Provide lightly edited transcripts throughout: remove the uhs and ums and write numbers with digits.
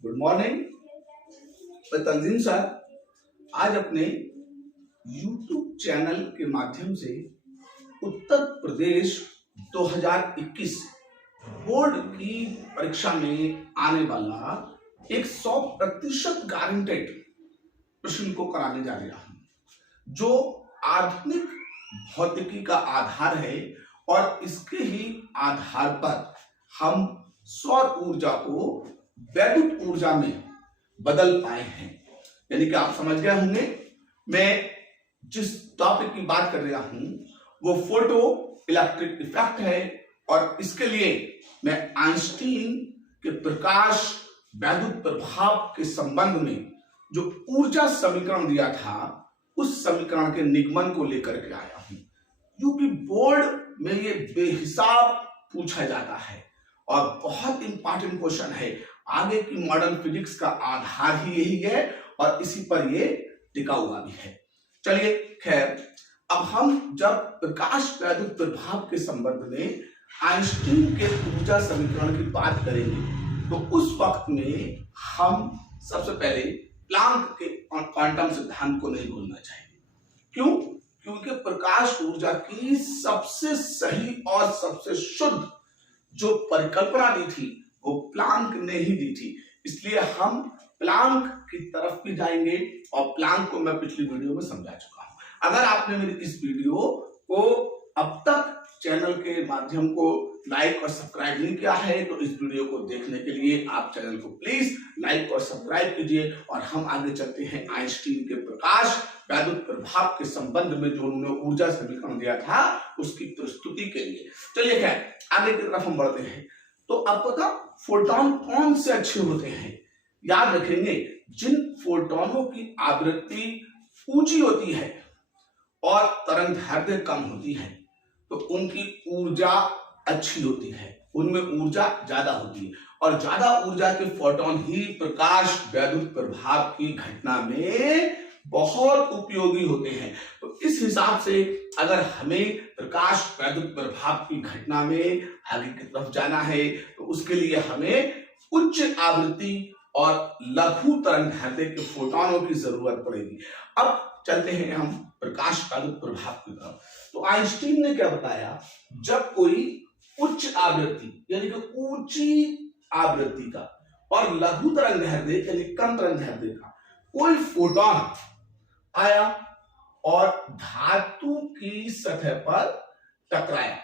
Good morning. मैं तंजीम sir आज अपने YouTube चैनल के माध्यम से उत्तर प्रदेश 2021 बोर्ड की परीक्षा में आने वाला एक 100% गारंटेड प्रश्न को कराने जा रहा हूं, जो आधुनिक भौतिकी का आधार है और इसके ही आधार पर हम सौर ऊर्जा को वैद्युत ऊर्जा में बदल पाए हैं। यानी कि आप समझ गए होंगे मैं जिस टॉपिक की बात कर रहा हूं वो फोटो इलेक्ट्रिक इफेक्ट है, और इसके लिए मैं आइंस्टीन के प्रकाश वैद्युत प्रभाव के संबंध में जो ऊर्जा समीकरण दिया था उस समीकरण के निगमन को लेकर के आया हूं। यूपी बोर्ड में ये बेहिसाब पूछा जाता है और बहुत इंपॉर्टेंट क्वेश्चन है। आगे की मॉडर्न फिजिक्स का आधार ही यही है और इसी पर ये टिका हुआ भी है। चलिए खैर, अब हम जब प्रकाश वैद्युत प्रभाव के संबंध में आइंस्टीन के ऊर्जा समीकरण की बात करेंगे तो उस वक्त में हम सबसे पहले प्लांक के क्वांटम सिद्धांत को नहीं भूलना चाहिए। क्यों? क्योंकि प्रकाश ऊर्जा की सबसे सही और सबसे शुद्ध जो परिकल्पना दी थी वो प्लांक ने ही दी थी। इसलिए हम प्लांक की तरफ भी जाएंगे और प्लांक को मैं पिछली वीडियो में समझा चुका हूं। अगर आपने मेरी इस वीडियो को अब तक चैनल के माध्यम को लाइक और सब्सक्राइब नहीं किया है तो इस वीडियो को देखने के लिए आप चैनल को प्लीज लाइक और सब्सक्राइब कीजिए। और हम आगे चलते हैं आइंस्टीन के प्रकाश वैद्युत प्रभाव के संबंध में जो उन्होंने ऊर्जा समीकरण दिया था उसकी प्रस्तुति के लिए। चलिए खैर आगे की तरफ हम बढ़ते हैं। तो आपको पता फोटोन कौन से अच्छे होते हैं? याद रखेंगे, जिन फोटोनों की आवृत्ति ऊंची होती है और तरंग दैर्ध्य कम होती है तो उनकी ऊर्जा अच्छी होती है, उनमें ऊर्जा ज्यादा होती है, और ज्यादा ऊर्जा के फोटोन ही प्रकाश वैद्युत प्रभाव की घटना में बहुत उपयोगी होते हैं। तो इस हिसाब से अगर हमें प्रकाश वैद्युत प्रभाव की घटना में आगे की तरफ जाना है तो उसके लिए हमें उच्च आवृत्ति और लघु तरंग दैर्ध्य के फोटोनों की जरूरत पड़ेगी। अब चलते हैं हम प्रकाश वैद्युत प्रभाव की तरफ। तो आइंस्टीन ने क्या बताया, जब कोई उच्च आवृत्ति यानी कि ऊंची आवृत्ति का और लघु तरंग दैर्ध्य यानी कम तरंग दैर्ध्य का कोई फोटोन आया और धातु की सतह पर टकराया,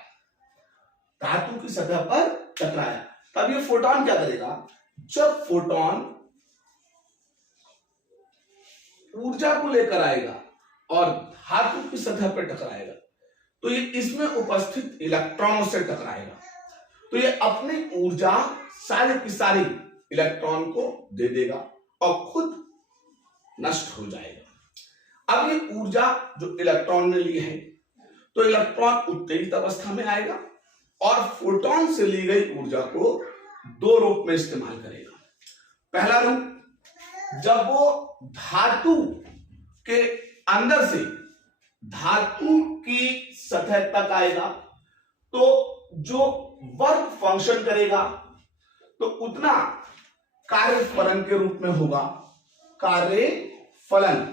धातु की सतह पर टकराया, तब ये फोटोन क्या करेगा? जब फोटोन ऊर्जा को लेकर आएगा और धातु की सतह पर टकराएगा तो ये इसमें उपस्थित इलेक्ट्रॉनों से टकराएगा, तो ये अपनी ऊर्जा सारी की सारी इलेक्ट्रॉन को दे देगा और खुद नष्ट हो जाएगा। अब ये ऊर्जा जो इलेक्ट्रॉन ने ली है तो इलेक्ट्रॉन उत्तेजित अवस्था में आएगा और फोटोन से ली गई ऊर्जा को दो रूप में इस्तेमाल करेगा। पहला रूप, जब वो धातु के अंदर से धातु की सतह तक आएगा तो जो वर्क फंक्शन करेगा तो उतना कार्य फलन के रूप में होगा, कार्य फलन,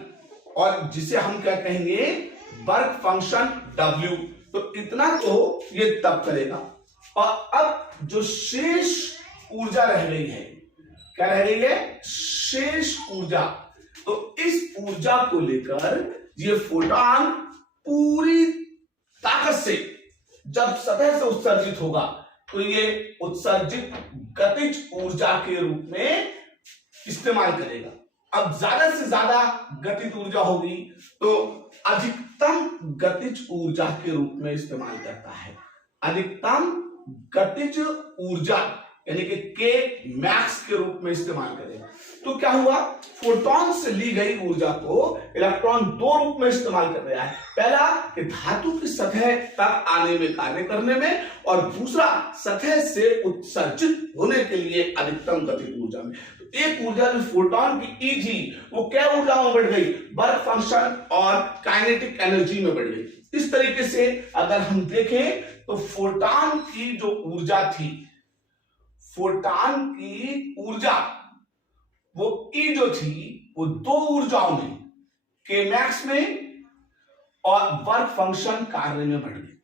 और जिसे हम क्या कहेंगे? Work function W। तो इतना तो ये तब करेगा। और अब जो शेष ऊर्जा रह गई है, क्या रह गई है? शेष ऊर्जा। तो इस ऊर्जा को लेकर ये फोटोन पूरी ताकत से जब सतह से उत्सर्जित होगा तो ये उत्सर्जित गतिज ऊर्जा के रूप में इस्तेमाल करेगा। अब ज्यादा से ज्यादा गतिज ऊर्जा होगी तो अधिकतम गतिज ऊर्जा के रूप में इस्तेमाल करता है। अधिकतम गतिज ऊर्जा यानी कि K मैक्स के रूप में इस्तेमाल करेगा। तो क्या हुआ? फोटोन से ली गई ऊर्जा को इलेक्ट्रॉन दो रूप में इस्तेमाल कर रहा है। पहला कि धातु की सतह तक आने में, कार्य करने में, और दूसरा सतह से उत्सर्जित होने के लिए अधिकतम गतिज ऊर्जा में। तो एक ऊर्जा जो फोटोन की ई थी वो क्या ऊर्जा में बढ़ गई? वर्क फंक्शन और काइनेटिक एनर्जी में बढ़ गई। इस तरीके से अगर हम देखें तो फोटोन की जो ऊर्जा थी, फोटॉन की ऊर्जा वो ई जो थी वो दो ऊर्जाओं में, के मैक्स में और वर्क फंक्शन कार्य में बढ़ गई।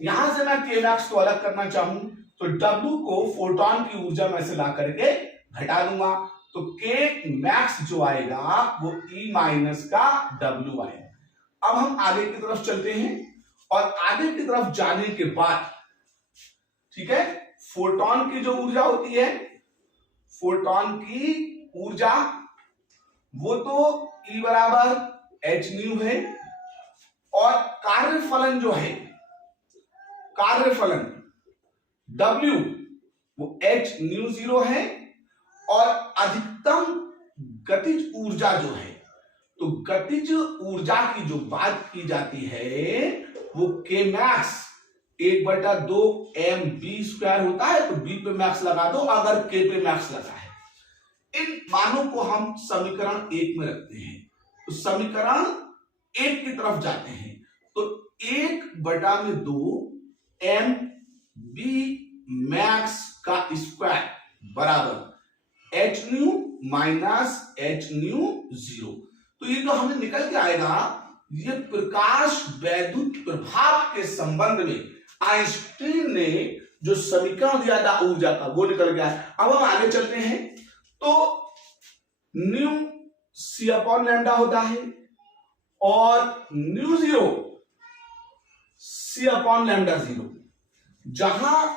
यहां से मैं के मैक्स को अलग करना चाहूं तो W को फोटोन की ऊर्जा में से ला करके घटा दूंगा, तो के मैक्स जो आएगा वो E माइनस का W आएगा। अब हम आगे की तरफ चलते हैं और आगे की तरफ जाने के बाद, ठीक है, फोटोन की जो ऊर्जा होती है, फोटोन की ऊर्जा वो तो E बराबर h न्यू है, और कार्यफलन जो है, कार्यफलन W वो h न्यू 0 है, और अधिकतम गतिज ऊर्जा जो है, तो गतिज ऊर्जा की जो बात की जाती है वो के मैक्स 1/2 mv² होता है, तो b पे मैक्स लगा दो अगर k पे मैक्स लगा है। इन मानों को हम समीकरण 1 में रखते हैं, तो समीकरण 1 की तरफ जाते हैं, तो 1/2 mv मैक्स का स्क्वायर बराबर h new minus h new 0। तो ये जो हमें निकल के आएगा, ये प्रकाश वैद्युत प्रभाव के संबंध में आइंस्टीन ने जो समीकरण दिया था ऊर्जा का, वो निकल गया है। अब हम आगे चलते हैं, तो न्यू c/λ होता है और न्यू 0 c/λ0, जहां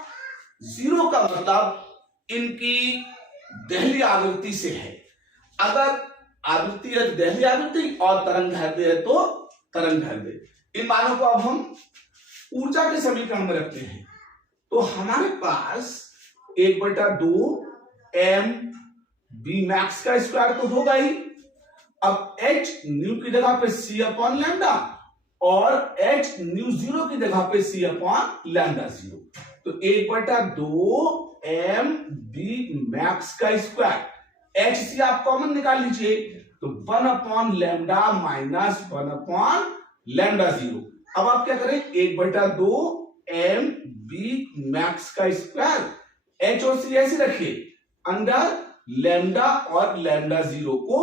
0 का मतलब इनकी दहली आवृत्ति से है। अगर आवृत्ति है दहली आवृत्ति और तरंग दैर्ध्य है तो तरंग दैर्ध्य। इन मानों को अब हम ऊर्जा के समीकरण में रखते हैं, तो हमारे पास 1/2 mv मैक्स का स्क्वायर तो होगा ही। अब h न्यू की जगह पे c/λ और h न्यू 0 की जगह पे c/λ0, तो 1/2 mv मैक्स का स्क्वायर, h से आप कॉमन निकाल लीजिए, तो 1/λ माइनस 1/λ0। अब आप क्या करें, 1/2 mv मैक्स का स्क्वायर, h और c ऐसे रखिए, अंडर लैम्डा और λ0 को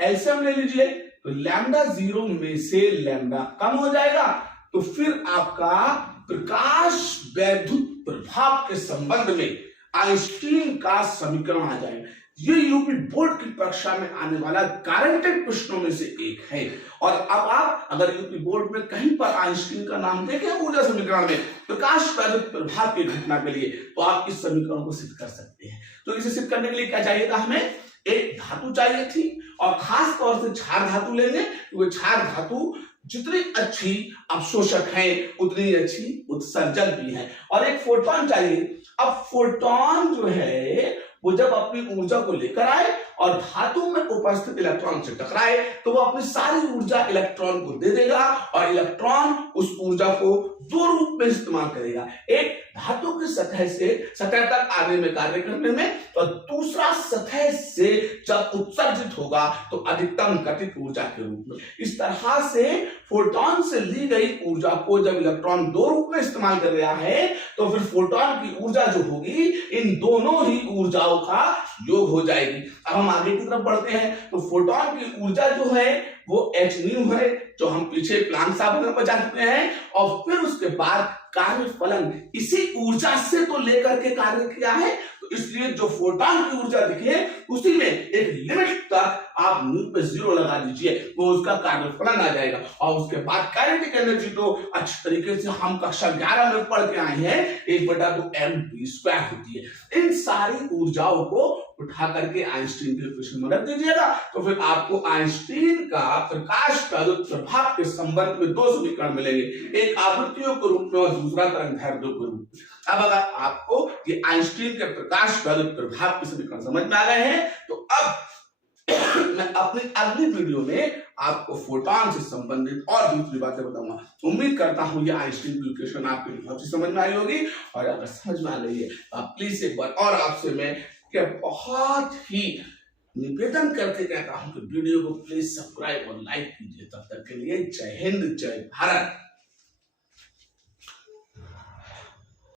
एलसीएम ले लीजिए, तो λ0 में से लैम्डा कम हो जाएगा, तो फिर आपका प्रकाश वैद्युत प्रभाव के संबंध में आइंस्टीन का समीकरण आ जाएगा। ये यूपी बोर्ड की परीक्षा में आने वाला गारंटेड प्रश्नों में से एक है। और अब आप अगर यूपी बोर्ड में कहीं पर आइंस्टीन का नाम देखें ऊर्जा समीकरण में प्रकाश वैद्युत प्रभाव की घटना के लिए, तो आप इस समीकरण को सिद्ध कर सकते हैं। तो इसे सिद्ध करने के लिए क्या चाहिए था, हमें एक धातु चाहिए थी, और खास तौर से क्षार धातु लेंगे, क्योंकि क्षार धातु जितनी अच्छी अवशोषक है उतनी अच्छी उत्सर्जक भी है। और एक फोटोन चाहिए। अब फोटोन जो है वो जब अपनी ऊर्जा को लेकर आए और धातु में उपस्थित इलेक्ट्रॉन से टकराए, तो वो अपनी सारी ऊर्जा इलेक्ट्रॉन को दे देगा, और इलेक्ट्रॉन उस ऊर्जा को दो रूप में इस्तेमाल करेगा, एक धातु की सतह से सतह तक आने में, कार्य करने में, और दूसरा सतह से जब उत्सर्जित होगा तो अधिकतम गतिज ऊर्जा के रूप में। इस तरह से फोटोन से ली गई ऊर्जा को जब इलेक्ट्रॉन दो रूप में इस्तेमाल कर रहा है, तो फिर फोटोन की ऊर्जा जो होगी इन दोनों ही ऊर्जाओं का योग हो जाएगी। अब हम आगे की तरफ बढ़ते हैं, तो फोटोन की ऊर्जा जो है वो h न्यू है, जो हम पीछे प्लांक साहब में बचा चुके हैं, और फिर उसके बाद कार्यफलन इसी ऊर्जा से तो लेकर के कार्य किया है, तो इसलिए जो फोटोन की ऊर्जा दिखे उसी में एक लिमिट तक आप न्यू पे 0 लगा दीजिए, वो उसका कार्यफलन आ जाएगा। और उसके बाद काइनेटिक एनर्जी तो अच्छी तरीके से हम कक्षा 11 में पढ़ के आए हैं, 1/2 mv² होती है। इन सारी ऊर्जाओं को उठा करके आइंस्टीन के इक्वेशन में रख दीजिएगा, तो फिर आपको आइंस्टीन का प्रकाश वैद्युत प्रभाव के संबंध में दो समीकरण मिलेंगे, एक आवृत्तियों के रूप में और दूसरा तरंग दैर्ध्यों के रूप में। अब अगर आपको ये आइंस्टीन के प्रकाश वैद्युत प्रभाव के समीकरण समझ में आ गए हैं, तो अब मैं अपनी अगली वीडियो में आपको फोटोन से संबंधित और दूसरी बातें बताऊंगा। उम्मीद करता हूं ये आइंस्टीन की इक्वेशन आपके लिए बहुत समझ में आई होगी, और अगर समझ में आ गई है तो आप प्लीज एक बार और आपसे मैं क्या बहुत ही निवेदन करके कहता हूं कि वीडियो को प्लीज सब्सक्राइब और लाइक कीजिए। तब तक के लिए जय हिंद, जय भारत।